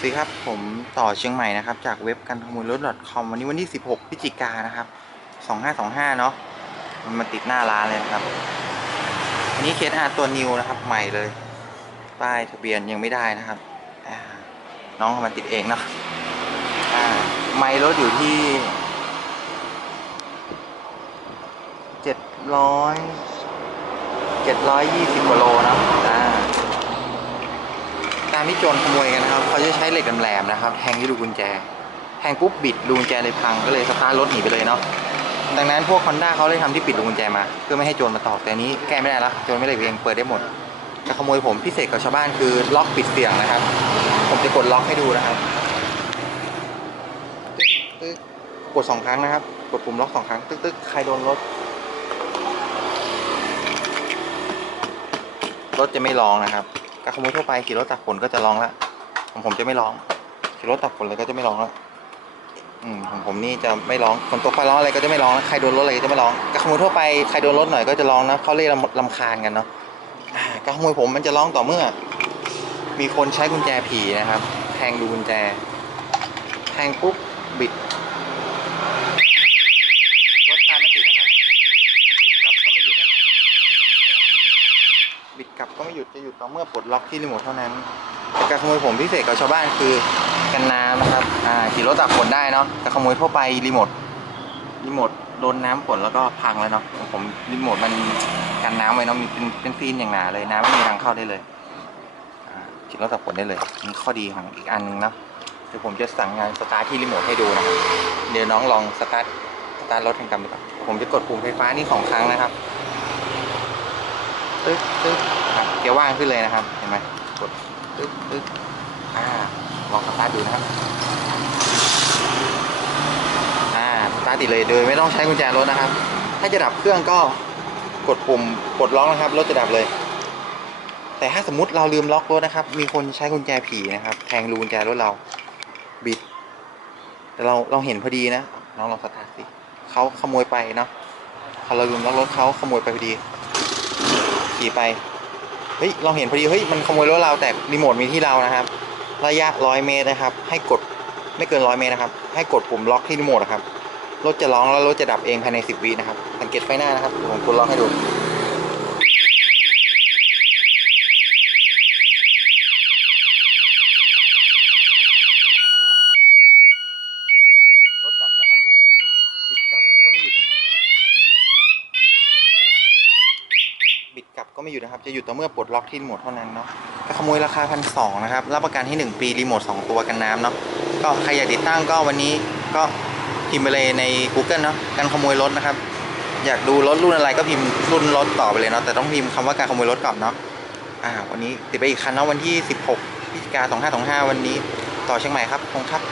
สวัสดีครับผมต่อเชียงใหม่นะครับ จากเว็บการขโมยรถ .com วันนี้วันที่ 16พฤศจิกานะครับ 2525 เนาะมันมาติดหน้าร้านเลยนะครับ อันนี้เคสอาตัวนิวนะครับ ใหม่เลยป้ายทะเบียนยังไม่ได้นะครับน้องเอามาติดเองเนาะอ่าไม่รถอยู่ที่ 700 720กว่าโลนะ อ่าตามที่โจรขโมยกันนะครับ เขาจะใช้เหล็กแหลมๆนะครับแทงที่รูกุญแจ แทงปุ๊บบิดรูกุญแจเลยพังก็เลยสตาร์ทรถหนีไปเลยเนาะ ดังนั้นพวกคอนด้าเขาเลยทำที่ปิดรูกุญแจมา เพื่อไม่ให้โจรมาตอกแต่อันนี้แก้ไม่ได้แล้วโจรไม่เหล็กเองเปิดได้หมดจะขโมยผมพิเศษกับชาวบ้านคือล็อกปิดเสียงนะครับ ผมจะกดล็อกให้ดูนะครับ ตึ๊กตึ๊กกดสองครั้งนะครับ กดปุ่มล็อกสองครั้ง ตึ๊กตึ๊กใครโดนรถรถจะไม่ร้องนะครับ การขโมยทั่วไปขี่รถตักฝนก็จะร้องละของผมจะไม่ร้องขี่รถตักฝนเลยก็จะไม่ร้องละอืมของผมนี่จะไม่ร้องฝนตกไฟร้องอะไรก็จะไม่ร้องนะใครโดนรถอะไรก็จะไม่ร้องการขโมยทั่วไปใครโดนรถหน่อยก็จะร้องนะเขาเรียกลำคาญกันเนาะการขโมยผมมันจะร้องต่อเมื่อ มีคนใช้กุญแจผีนะครับ แทงดูกุญแจ แทงปุ๊บบิดรถตามไม่ติดนะครับบิดกลับก็ไม่หยุดนะ บิด กลับก็ไม่หยุดจะหยุดต่อเมื่อปลดล็อกที่รีโมทเท่านั้นการขโมยผมพิเศษกับชาวบ้านคือกันน้ำนะครับอ่าขี่รถตากฝนได้เนาะการขโมยทั่วไปรีโมทรีโมทโดนน้ำฝนแล้วก็พังแล้วเนาะผมรีโมทมันกันน้ำไว้เนาะมีเป็นเป็นซีนอย่างหนาเลยน้ำไม่มีทางเข้าได้เลยขี่รถตากฝนได้เลยนี่ข้อดีของอีกอันหนึงเนาะเดี๋ยวผมจะสั่งงานสตาร์ทที่รีโมทให้ดูนะครับเดี๋ยวน้องลองสตาร์ทสตาร์ทรถให้กันดูก่อนผมจะกดปุ่มไฟฟ้านี่สองครั้งนะครับตึ๊กตึ๊ก ครับเกียร์ว่างขึ้นเลยนะครับ เห็นไหมกดตึ๊กตึ๊กอ่าลองสตาร์ทดูนะครับ อ่าสตาร์ทติดเลยโดยไม่ต้องใช้กุญแจรถนะครับ ถ้าจะดับเครื่องก็กดปุ่มกดล็อกนะครับรถจะดับเลย แต่ถ้าสมมติเราลืมล็อกรถนะครับ มีคนใช้กุญแจผีนะครับ แทงรูกุญแจรถเราบิดแต่เราเราเห็นพอดีนะน้องลองสตาร์ทสิเขาขโมยไปเนาะพอเราลืมล็อกรถเขาขโมยไปพอดีขี่ไป เฮ้ยเราเห็นพอดีเฮ้ยมันขโมยรถเราแต่รีโมทมีที่เรานะครับ ระยะร้อยเมตรนะครับ ให้กดไม่เกินร้อยเมตรนะครับ ให้กดปุ่มล็อกที่รีโมทนะครับรถจะร้องแล้วรถจะดับเองภายในสิบวินะครับสังเกตไฟหน้านะครับผมกดล็อกให้ดู รถดับนะครับ ปิดกลับก็ไม่หยุดนะครับ บิด ก็ไม่หยุดนะครับ จะหยุดต่อเมื่อปลดล็อกที่รีโมทเท่านั้นเนาะก็ขโมยราคาพันสองนะครับ รับประกันที่1ปีรีโมท2 ตัวกันน้ำเนาะ ก็ใครอยากติดตั้งก็วันนี้ก็พิมพ์ไปเลยใน Google เนาะ การขโมยรถนะครับ อยากดูรถรุ่นอะไรก็พิมพ์รุ่นรถต่อไปเลยเนาะ แต่ต้องพิมพ์คำว่าการขโมยรถก่อนเนาะ อ่า วันนี้ติดไปอีกคันเนาะวันที่ 16พฤศจิกายน2525 วันนี้ ต่อเชียงใหม่ครับคงครับ